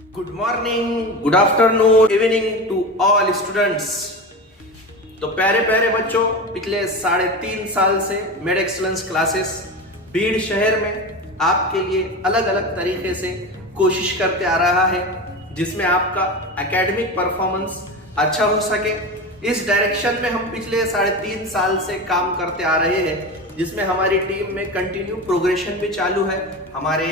Good morning, good afternoon, evening to all students. तो प्यारे प्यारे बच्चों, पिछले 3.5 साल से मेड एक्सीलेंस क्लासेस बीड़ शहर में आपके लिए अलग अलग तरीके से कोशिश करते आ रहा है, जिसमें आपका एकेडमिक परफॉर्मेंस अच्छा हो सके। इस डायरेक्शन में हम पिछले 3.5 साल से काम करते आ रहे हैं, जिसमें हमारी टीम में कंटिन्यू प्रोग्रेशन भी चालू है, हमारे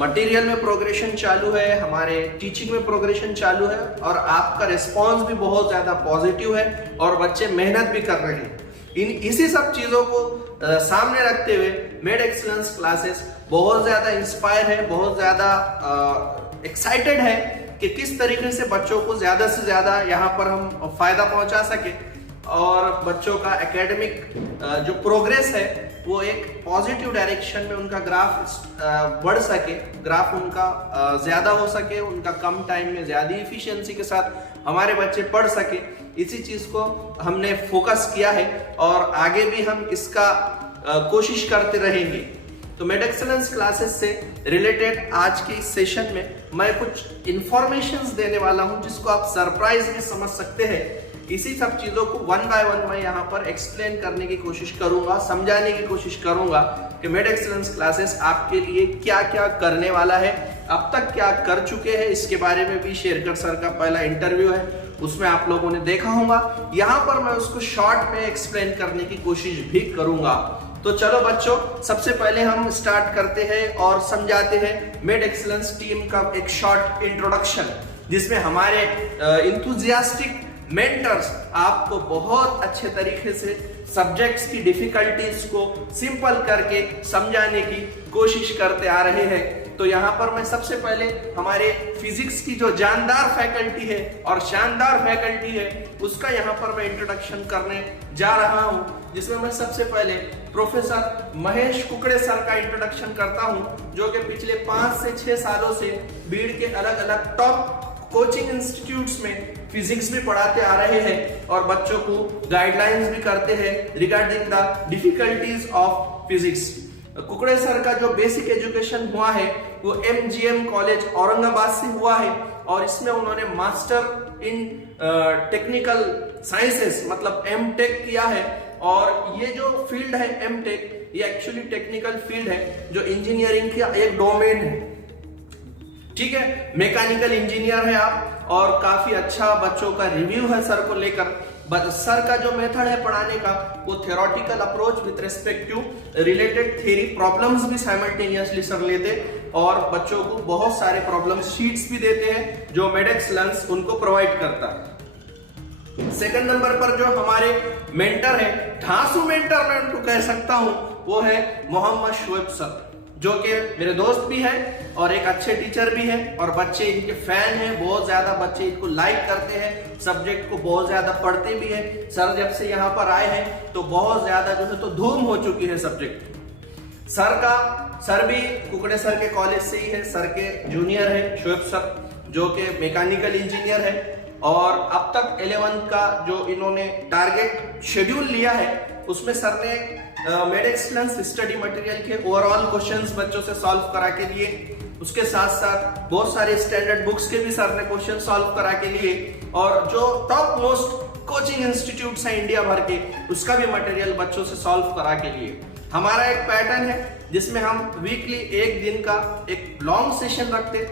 मटेरियल में प्रोग्रेशन चालू है, हमारे टीचिंग में प्रोग्रेशन चालू है और आपका रिस्पांस भी बहुत ज्यादा पॉजिटिव है और बच्चे मेहनत भी कर रहे हैं। इसी सब चीजों को सामने रखते हुए मेड एक्सीलेंस क्लासेस बहुत ज्यादा इंस्पायर है, बहुत ज्यादा एक्साइटेड है कि किस तरीके से बच्चों को ज्यादा से ज्यादा यहाँ पर हम फायदा पहुंचा सके और बच्चों का एकेडमिक जो प्रोग्रेस है वो एक पॉजिटिव डायरेक्शन में उनका ग्राफ बढ़ सके, ग्राफ उनका ज्यादा हो सके, उनका कम टाइम में ज्यादा इफिशिएंसी के साथ हमारे बच्चे पढ़ सके। इसी चीज को हमने फोकस किया है और आगे भी हम इसका कोशिश करते रहेंगे। तो मेड एक्सीलेंस क्लासेस से रिलेटेड आज के इस सेशन में मैं कुछ इंफॉर्मेशंस देने वाला हूं, जिसको आप सरप्राइज में समझ सकते हैं। इसी सब चीजों को वन बाय वन मैं यहाँ पर एक्सप्लेन करने की कोशिश करूंगा, समझाने की कोशिश करूंगा कि मेड एक्सीलेंस क्लासेस आपके लिए क्या क्या करने वाला है, अब तक क्या कर चुके हैं, इसके बारे में भी शेरकर सर का पहला इंटरव्यू है, उसमें आप लोगों ने देखा होगा। यहाँ पर मैं उसको शॉर्ट में एक्सप्लेन करने की कोशिश भी करूंगा। तो चलो बच्चों, सबसे पहले हम स्टार्ट करते हैं और समझाते हैं मेड एक्सीलेंस टीम का एक शॉर्ट इंट्रोडक्शन, जिसमें हमारे इंथुजियास्टिक मेंटर्स आपको बहुत अच्छे तरीके से सब्जेक्ट्स की डिफिकल्टीज को सिंपल करके समझाने की कोशिश करते आ रहे हैं। तो यहाँ पर मैं सबसे पहले हमारे फिजिक्स की जो जानदार फैकल्टी है और शानदार फैकल्टी है उसका यहाँ पर मैं इंट्रोडक्शन करने जा रहा हूँ, जिसमें मैं सबसे पहले प्रोफेसर महेश कुकड़े सर का इंट्रोडक्शन करता हूँ, जो कि पिछले 5 से 6 सालों से बीड़ के अलग अलग टॉप कोचिंग इंस्टीट्यूट्स में फिजिक्स भी पढ़ाते आ रहे हैं और बच्चों को गाइडलाइंस भी करते हैं regarding the difficulties of physics. Kukde sir का जो बेसिक एजुकेशन हुआ है वो MGM कॉलेज औरंगाबाद से हुआ है और इसमें उन्होंने मास्टर इन टेक्निकल साइंसेस मतलब M.Tech किया है। और ये जो फील्ड है M.Tech, ये एक्चुअली टेक्निकल फील्ड है जो इंजीनियरिंग का एक डोमेन है। ठीक है, मैकेनिकल इंजीनियर है आप और काफी अच्छा बच्चों का रिव्यू है सर को लेकर। सर का जो मेथड है पढ़ाने का वो theoretical approach with respect to related theory problems भी साइमल्टेनियसली सर लेते और बच्चों को बहुत सारे प्रॉब्लम शीट्स भी देते हैं जो मेड एक्सीलेंस उनको प्रोवाइड करता है। सेकंड नंबर पर जो हमारे मेंटर है, ढांसू मेंटर मैं उनको कह सकता हूं, वो है मोहम्मद शोएब सर, जो कि मेरे दोस्त भी हैं और एक अच्छे टीचर भी हैं और बच्चे इनके फैन हैं, बहुत ज्यादा बच्चे इनको लाइक करते हैं, सब्जेक्ट को बहुत ज्यादा पढ़ते भी हैं। सर जब से यहाँ पर आए हैं तो बहुत ज्यादा जो है तो धूम हो चुकी है सब्जेक्ट। सर भी कुकड़े सर के कॉलेज से ही है, सर के जूनियर है शोएब सर, जो कि मैकेनिकल इंजीनियर है और अब तक 11th का जो इन्होंने टारगेट शेड्यूल लिया है उसमें सर ने मेड एक्सीलेंस स्टडी मटेरियल के ओवरऑल क्वेश्चंस बच्चों से सॉल्व करा के लिए, उसके साथ साथ बहुत सारे स्टैंडर्ड बुक्स के भी सर ने क्वेश्चन सॉल्व करा के लिए और जो टॉप मोस्ट कोचिंग इंस्टीट्यूट्स हैं इंडिया भर के उसका भी मटेरियल बच्चों से सॉल्व करा के लिए। हमारा एक पैटर्न है जिसमें हम वीकली एक दिन का एक लॉन्ग सेशन रखते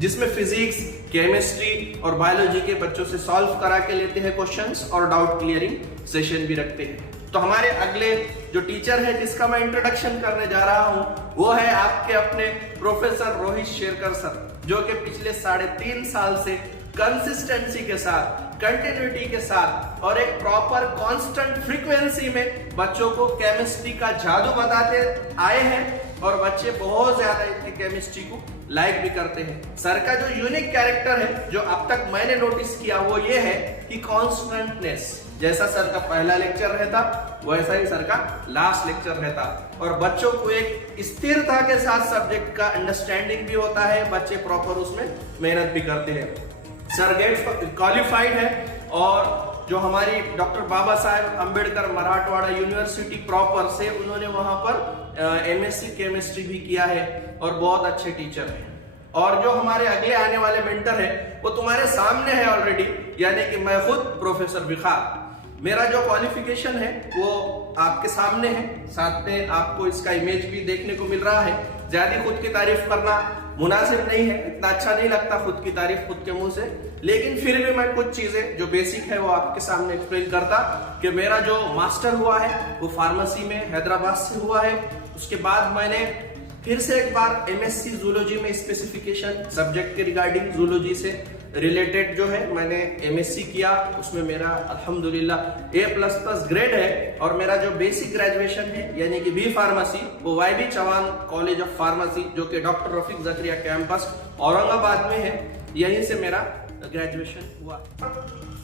जिसमें फिजिक्स, केमिस्ट्री और बायोलॉजी के बच्चों से सॉल्व करा के लेते हैं क्वेश्चंस और डाउट क्लियरिंग सेशन भी रखते हैं। तो हमारे अगले जो टीचर है जिसका मैं इंट्रोडक्शन करने जा रहा हूं वो है आपके अपने प्रोफेसर रोहित शेरकर सर, जो कि पिछले 3.5 साल से कंसिस्टेंसी के साथ, कंटिन्यूटी के साथ और एक प्रॉपर कांस्टेंट फ्रीक्वेंसी में बच्चों को केमिस्ट्री का जादू बताते आए हैं और बच्चे बहुत ज्यादा इनकी केमिस्ट्री को लाइक भी करते हैं। सर का जो यूनिक कैरेक्टर है जो अब तक मैंने नोटिस किया वो ये है कि कॉन्स्टेंटनेस, जैसा सर का पहला लेक्चर रहता वैसा ही सर का लास्ट लेक्चर रहता और बच्चों को एक स्थिरता के साथ सब्जेक्ट का अंडरस्टैंडिंग भी होता है, बच्चे प्रॉपर उसमें मेहनत भी करते हैं। सर गेट क्वालिफाइड है और जो हमारी doctor Baba Saheb Ambedkar Marathwada university proper से उन्होंने वहां पर MSc केमिस्ट्री भी किया है और बहुत अच्छे टीचर हैं। और जो हमारे अगले आने वाले मेंटर है वो तुम्हारे सामने है ऑलरेडी, यानी कि मैं खुद प्रोफेसर विखार। मेरा जो क्वालिफिकेशन है वो आपके सामने है, साथ में आपको इसका इमेज भी देखने को मिल रहा है। ज्यादा खुद की तारीफ करना मुनासिब नहीं है, इतना अच्छा नहीं लगता खुद की तारीफ खुद के मुंह से, लेकिन फिर भी मैं कुछ चीजें जो बेसिक है वो आपके सामने एक्सप्लेन करता कि मेरा जो मास्टर हुआ है वो फार्मेसी में हैदराबाद से हुआ है। उसके बाद मैंने फिर से एक बार एमएससी जूलॉजी में स्पेसिफिकेशन सब्जेक्ट के रिगार्डिंग जूलॉजी से रिलेटेड जो है मैंने एमएससी किया, उसमें मेरा अल्हम्दुलिल्लाह A++ ग्रेड है। और मेरा जो बेसिक ग्रेजुएशन है यानी कि बी फार्मेसी वो YB Chauhan college of pharmacy जो कि डॉक्टर रफीक जकरिया कैंपस औरंगाबाद में है, यहीं से मेरा ग्रेजुएशन हुआ।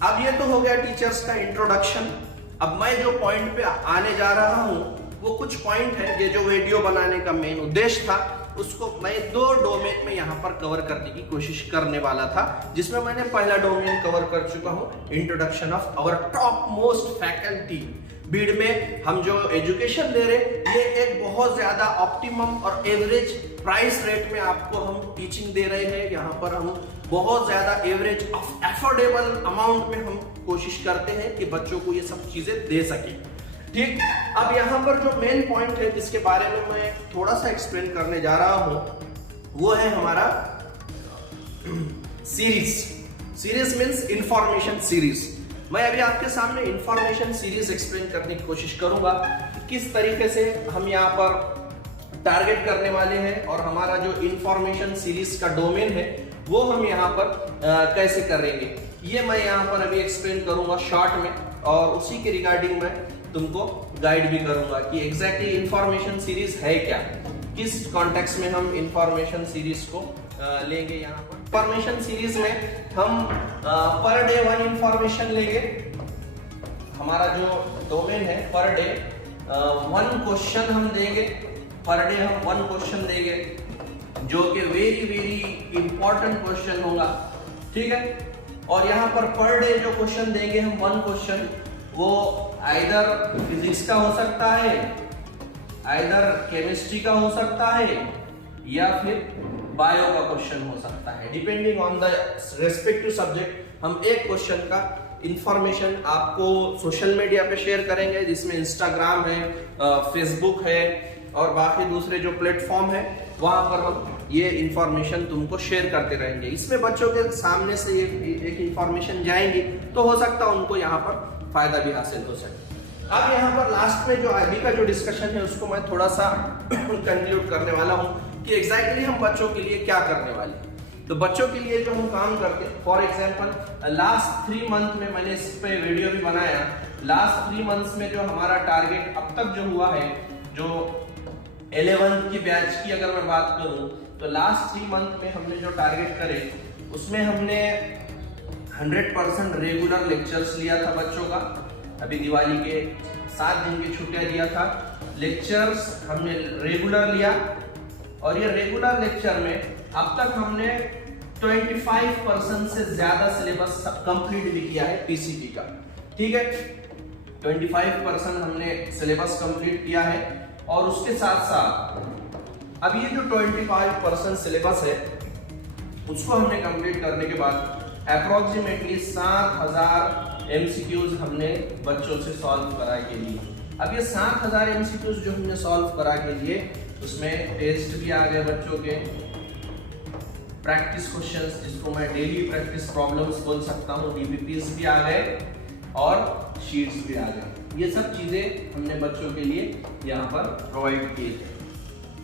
अब ये तो हो गया टीचर्स का इंट्रोडक्शन। अब मैं जो पॉइंट पे आने जा रहा हूँ वो कुछ पॉइंट है, ये जो वीडियो बनाने का मेन उद्देश्य था उसको मैं 2 डोमेन में यहाँ पर कवर करने की कोशिश करने वाला था, जिसमें मैंने पहला डोमेन कवर कर चुका हूँ, introduction of our top most faculty. Beed में हम जो एजुकेशन दे रहे ये एक बहुत ज्यादा ऑप्टिमम और एवरेज प्राइस रेट में आपको हम टीचिंग दे रहे हैं। यहाँ पर हम बहुत ज्यादा एवरेज अफोर्डेबल अमाउंट में हम कोशिश करते हैं कि बच्चों को ये सब चीजें दे सके। ठीक, अब यहाँ पर जो मेन पॉइंट है जिसके बारे में मैं थोड़ा सा एक्सप्लेन करने जा रहा हूं वो है हमारा सीरीज मींस इंफॉर्मेशन सीरीज। मैं अभी आपके सामने इंफॉर्मेशन सीरीज एक्सप्लेन करने की कोशिश करूंगा कि किस तरीके से हम यहाँ पर टारगेट करने वाले हैं और हमारा जो इंफॉर्मेशन सीरीज का डोमेन है वो हम यहाँ पर कैसे करेंगे, ये मैं यहाँ पर अभी एक्सप्लेन करूंगा शॉर्ट में, और उसी के रिगार्डिंग मैं तुमको गाइड भी करूंगा कि एग्जैक्टली इंफॉर्मेशन सीरीज है क्या, किस कॉन्टेक्स्ट में हम इंफॉर्मेशन सीरीज को लेंगे। यहाँ पर इंफॉर्मेशन सीरीज में हम पर डे 1 इंफॉर्मेशन लेंगे। हमारा जो डोमेन है पर डे 1 क्वेश्चन हम देंगे, पर डे हम 1 क्वेश्चन देंगे जो कि वेरी इंपॉर्टेंट क्वेश्चन होगा, ठीक है। और यहाँ पर डे जो क्वेश्चन देंगे हम 1 क्वेश्चन, वो आइदर फिजिक्स का हो सकता है, आइदर केमिस्ट्री का हो सकता है, या फिर बायो का क्वेश्चन हो सकता है, depending on the respective subject. हम एक क्वेश्चन का इंफॉर्मेशन आपको सोशल मीडिया पे शेयर करेंगे, जिसमें इंस्टाग्राम है, फेसबुक है और बाकी दूसरे जो प्लेटफॉर्म है वहां पर हम ये इंफॉर्मेशन तुमको शेयर करते रहेंगे। इसमें बच्चों के सामने से ये एक इंफॉर्मेशन जाएंगी तो हो सकता है उनको यहाँ पर फायदा भी हासिल हो सके। अब यहाँ पर लास्ट में जो अभी का जो डिस्कशन है उसको मैं थोड़ा सा कंक्लूड करने वाला हूँ कि एग्जैक्टली हम बच्चों के लिए क्या करने वाले हैं। तो बच्चों के लिए जो हम काम करते हैं, फॉर एग्जांपल लास्ट 3 मंथ में मैंने इस पे वीडियो भी बनाया। लास्ट 3 मंथ्स में जो हमारा टारगेट अब तक जो हुआ है, जो 11th की बैच की अगर मैं बात करूं तो लास्ट 3 मंथ में हमने जो टारगेट करे उसमें हमने 100% रेगुलर लेक्चर्स लिया था बच्चों का। अभी दिवाली के 7 दिन की छुट्टियां दिया था, लेक्चर्स हमने रेगुलर लिया, और ये रेगुलर लेक्चर में अब तक हमने 25% से ज्यादा सिलेबस कंप्लीट भी किया है पीसीटी का, ठीक है। 25% हमने सिलेबस कंप्लीट किया है, और उसके साथ साथ अब ये जो 25% सिलेबस है उसको हमने कंप्लीट करने के बाद अप्रोक्सीमेटली 7000 एमसीक्यूज हमने बच्चों से सॉल्व करा के लिए। अब ये 7000 एमसीक्यूज जो हमने सॉल्व करा के लिए उसमें टेस्ट भी आ गए बच्चों के, प्रैक्टिस क्वेश्चंस जिसको मैं डेली प्रैक्टिस प्रॉब्लम्स बोल सकता हूँ, डीबीपीज भी आ गए और शीट्स भी आ गए। ये सब चीजें हमने बच्चों के लिए यहाँ पर प्रोवाइड किए थे।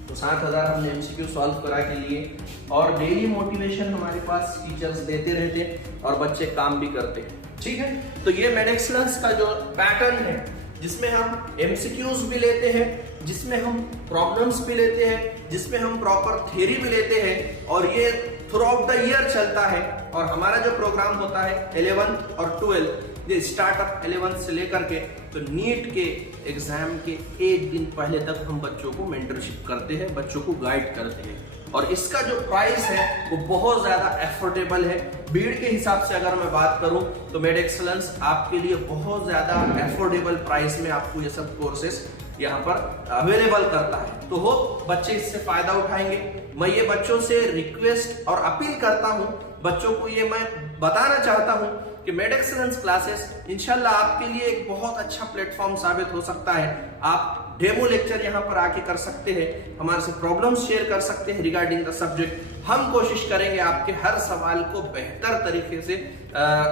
तो 7000 हमने एमसीक्यू सॉल्व करा के लिए, और डेली मोटिवेशन हमारे पास टीचर्स देते रहते और बच्चे काम भी करते, ठीक है। तो ये मेडेक्सलेंस का जो पैटर्न है जिसमें हम एमसीक्यूज भी लेते हैं, जिसमें हम प्रॉब्लम्स भी लेते हैं, जिसमें हम प्रॉपर थ्योरी भी लेते हैं, और ये थ्रू आउट द ईयर चलता है। और हमारा जो प्रोग्राम होता है 11th और 12th, ये स्टार्टअप 11th से लेकर के तो नीट के एग्जाम के 1 दिन पहले तक हम बच्चों को मेंटरशिप करते हैं, बच्चों को गाइड करते हैं। और इसका जो प्राइस है वो बहुत ज्यादा एफोर्डेबल है। भीड़ के हिसाब से अगर मैं बात करूं तो मेडेक्सलेंस आपके लिए बहुत ज्यादा एफोर्डेबल प्राइस में आपको ये सब कोर्सेस यहाँ पर अवेलेबल करता है। तो हो बच्चे इससे फायदा उठाएंगे। मैं ये बच्चों से रिक्वेस्ट और अपील करता हूँ, बच्चों को ये मैं बताना चाहता हूँ कि मेड एक्सीलेंस क्लासेस इंशाल्लाह आपके लिए एक बहुत अच्छा प्लेटफॉर्म साबित हो सकता है। आप डेमो लेक्चर यहाँ पर आके कर सकते हैं, हमारे से प्रॉब्लम्स शेयर कर सकते हैं रिगार्डिंग द सब्जेक्ट। हम कोशिश करेंगे आपके हर सवाल को बेहतर तरीके से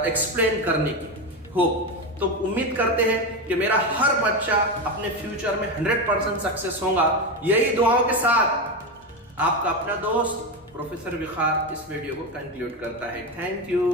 एक्सप्लेन करने की हो। तो उम्मीद करते हैं कि मेरा हर बच्चा अपने फ्यूचर में 100% सक्सेस होगा। यही दुआओं के साथ आपका अपना दोस्त प्रोफेसर विखार इस वीडियो को कंक्लूड करता है। Thank you.